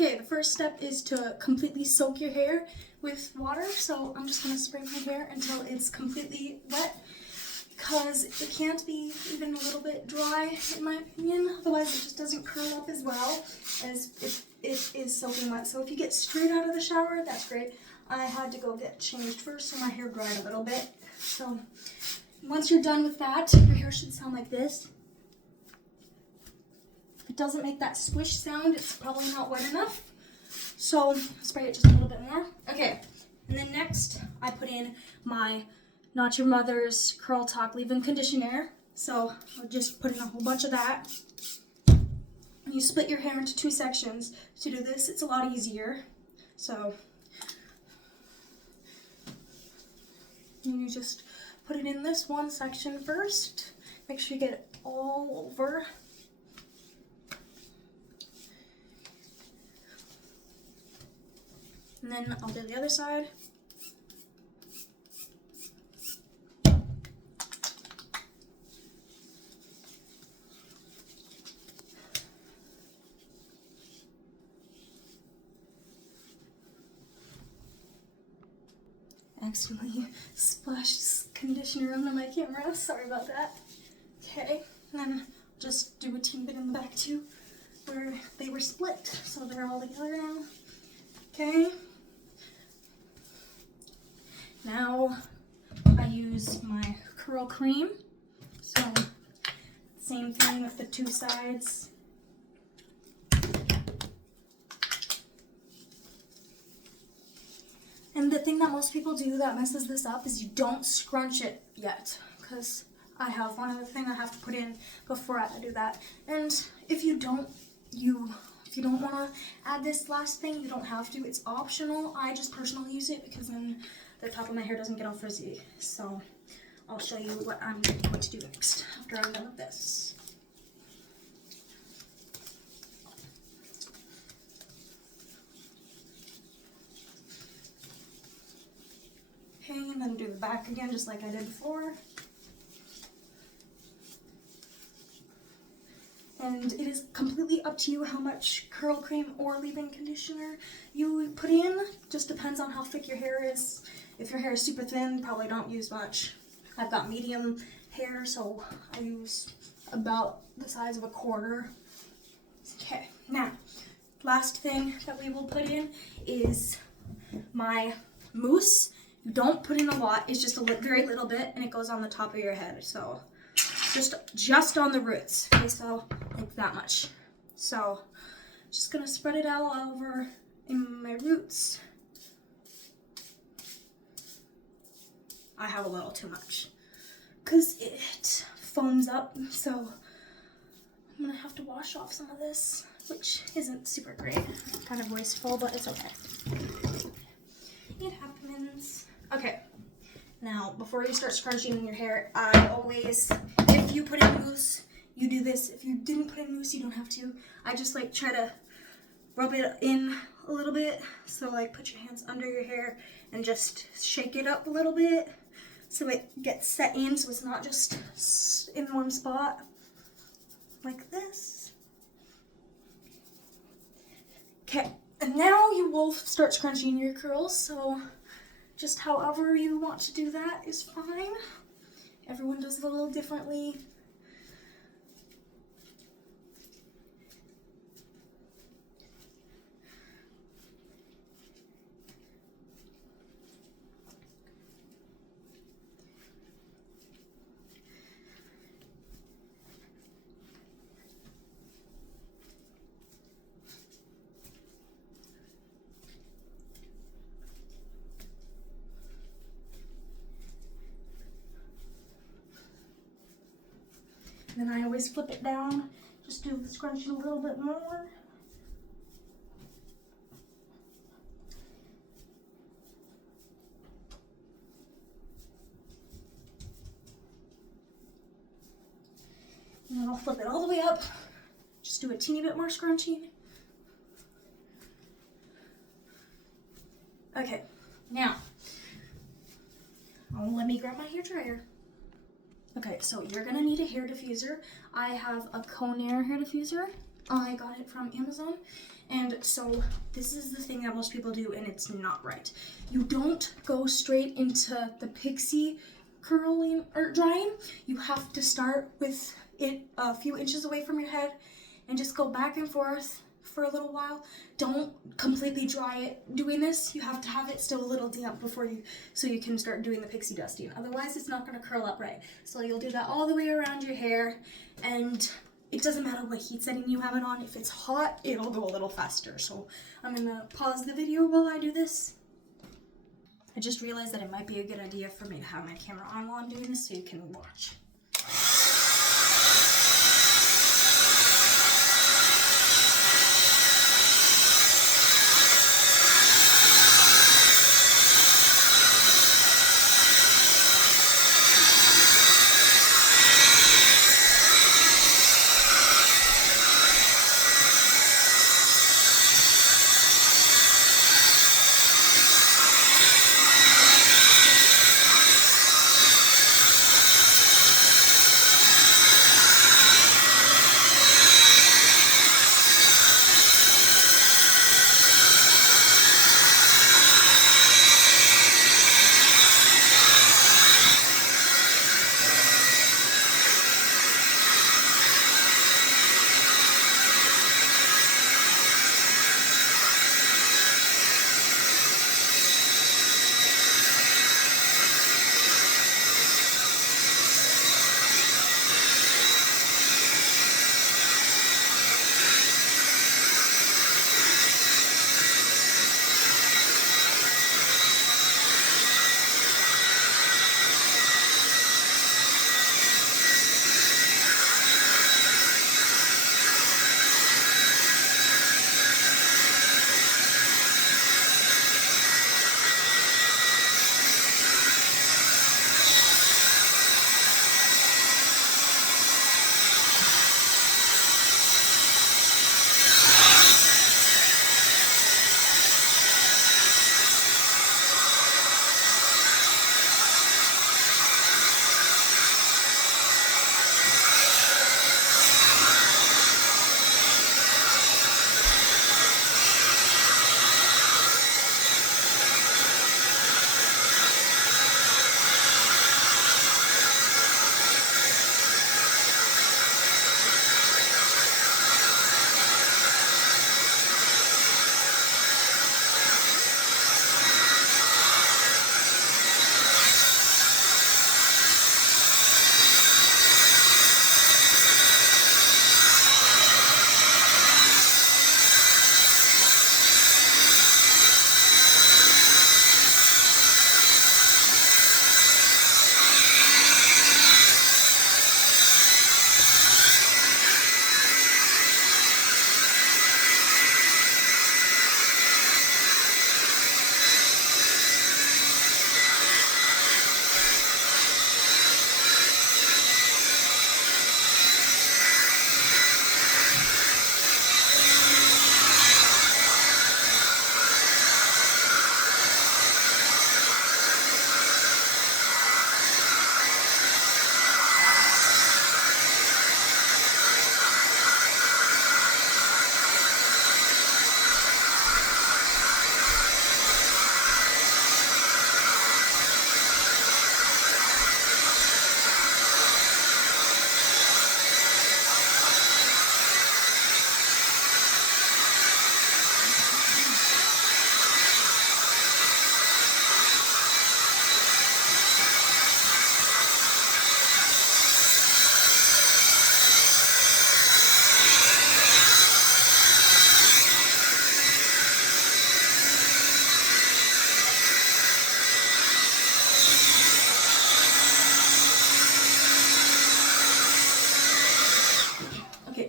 Okay, the first step is to completely soak your hair with water. So I'm just going to spray my hair until it's completely wet, because it can't be even a little bit dry, in my opinion. Otherwise, it just doesn't curl up as well as if it is soaking wet. So if you get straight out of the shower, that's great. I had to go get changed first, so my hair dried a little bit. So once you're done with that, your hair should sound like this. If it doesn't make that swish sound, it's probably not wet enough. So spray it just a little bit more. Okay, and then next I put in my Not Your Mother's Curl Talk leave-in conditioner. So I'll just put in a whole bunch of that. You split your hair into 2 sections. To do this, it's a lot easier. So you just put it in this one section first. Make sure you get it all over. And then I'll do the other side. Accidentally splashed conditioner onto my camera. Sorry about that. Okay, and then just do a teeny bit in the back too, where they were split, so they're all together now. Okay. Now I use my curl cream. So same thing with the 2 sides. And the thing that most people do that messes this up is you don't scrunch it yet, because I have one other thing I have to put in before I do that. And if you don't want to add this last thing, you don't have to. It's optional. I just personally use it because then the top of my hair doesn't get all frizzy. So I'll show you what I'm going to do next after I'm done with this. Okay, and then do the back again just like I did before. And it is completely up to you how much curl cream or leave-in conditioner you put in. Just depends on how thick your hair is. If your hair is super thin, probably don't use much. I've got medium hair, so I use about the size of a quarter. Okay, now, last thing that we will put in is my mousse. You don't put in a lot, it's just a very little bit, and it goes on the top of your head, so just on the roots. Okay, so like that much. So just gonna spread it all over in my roots. I have a little too much because it foams up, so I'm gonna have to wash off some of this, which isn't super great. Kind of wasteful, but it's okay. It happens. Okay. Now, before you start scrunching your hair, I always, if you put in mousse, you do this. If you didn't put in mousse, you don't have to. I just like try to rub it in a little bit. So like put your hands under your hair and just shake it up a little bit so it gets set in, so it's not just in one spot like this. Okay, and now you will start scrunching your curls, so just however you want to do that is fine. Everyone does it a little differently. And then I always flip it down, just do the scrunching a little bit more. And then I'll flip it all the way up, just do a teeny bit more scrunching. Okay, now, let me grab my hair dryer. Okay, so you're gonna need a hair diffuser. I have a Conair hair diffuser. I got it from Amazon, And so this is the thing that most people do, and it's not right. You don't go straight into the pixie curling or drying. You have to start with it a few inches away from your head and just go back and forth for a little while. Don't completely dry it doing this. You have to have it still a little damp so you can start doing the pixie dusting. Otherwise it's not going to curl up right. So you'll do that all the way around your hair, and it doesn't matter what heat setting you have it on. If it's hot, it'll go a little faster. So I'm gonna pause the video while I do this. I just realized that it might be a good idea for me to have my camera on while I'm doing this so you can watch.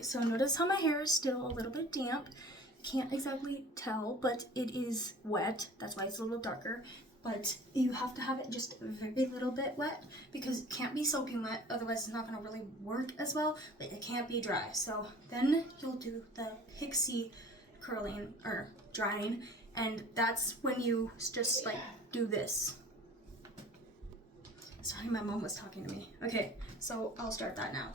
So notice how my hair is still a little bit damp. Can't exactly tell, but it is wet. That's why it's a little darker. But you have to have it just a very little bit wet because it can't be soaking wet. Otherwise, it's not going to really work as well. But it can't be dry. So then you'll do the pixie curling or drying. And that's when you just like do this. Sorry, my mom was talking to me. Okay, so I'll start that now.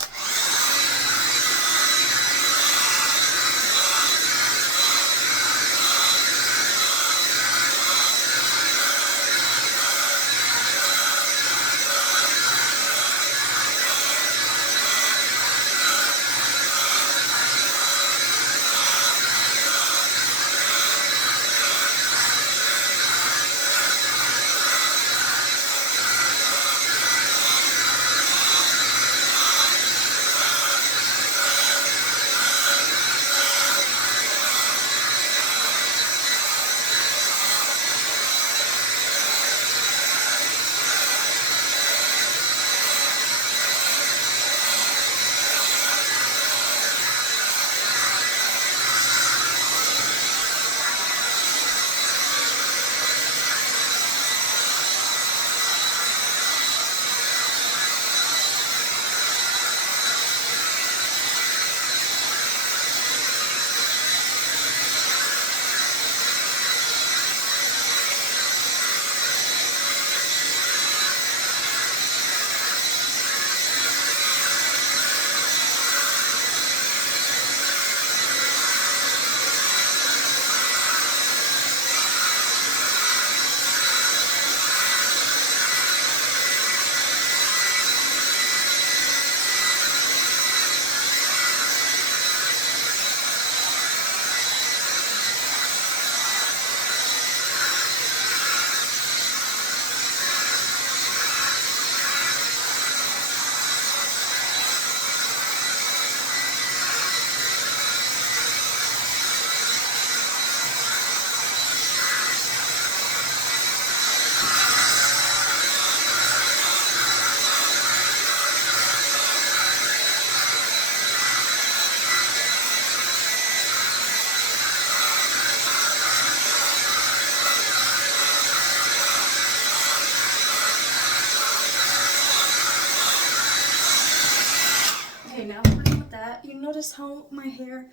hair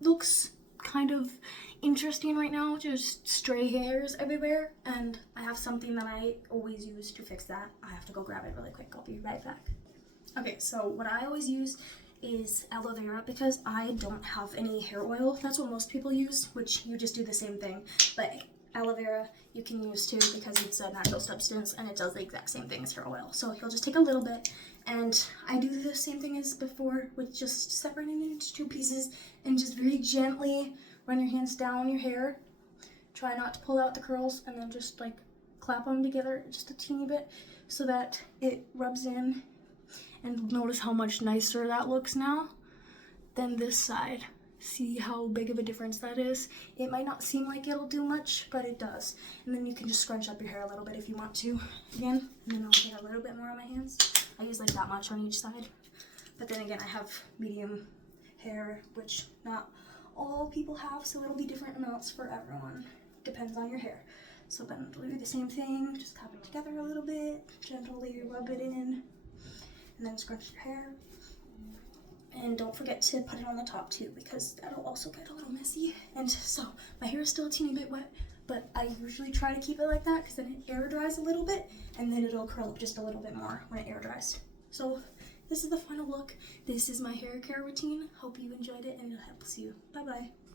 looks kind of interesting right now, just stray hairs everywhere, and I have something that I always use to fix that. I have to go grab it really quick. I'll be right back. Okay, so what I always use is aloe vera because I don't have any hair oil. That's what most people use, which you just do the same thing, but aloe vera you can use too because it's a natural substance and it does the exact same thing as hair oil. So you'll just take a little bit, and I do the same thing as before with just separating it into 2 pieces and just very gently run your hands down your hair. Try not to pull out the curls, and then just like clap them together just a teeny bit so that it rubs in. And notice how much nicer that looks now than this side. See how big of a difference that is? It might not seem like it'll do much, but it does. And then you can just scrunch up your hair a little bit if you want to. Again, and then I'll get a little bit more on my hands. I use like that much on each side. But then again, I have medium hair, which not all people have, so it'll be different amounts for everyone. Depends on your hair. So then we'll do the same thing, just tap it together a little bit, gently rub it in, and then scrunch your hair. And don't forget to put it on the top too, because that'll also get a little messy. And so my hair is still a teeny bit wet, but I usually try to keep it like that because then it air dries a little bit, and then it'll curl up just a little bit more when it air dries. So this is the final look. This is my hair care routine. Hope you enjoyed it and it helps you. Bye bye.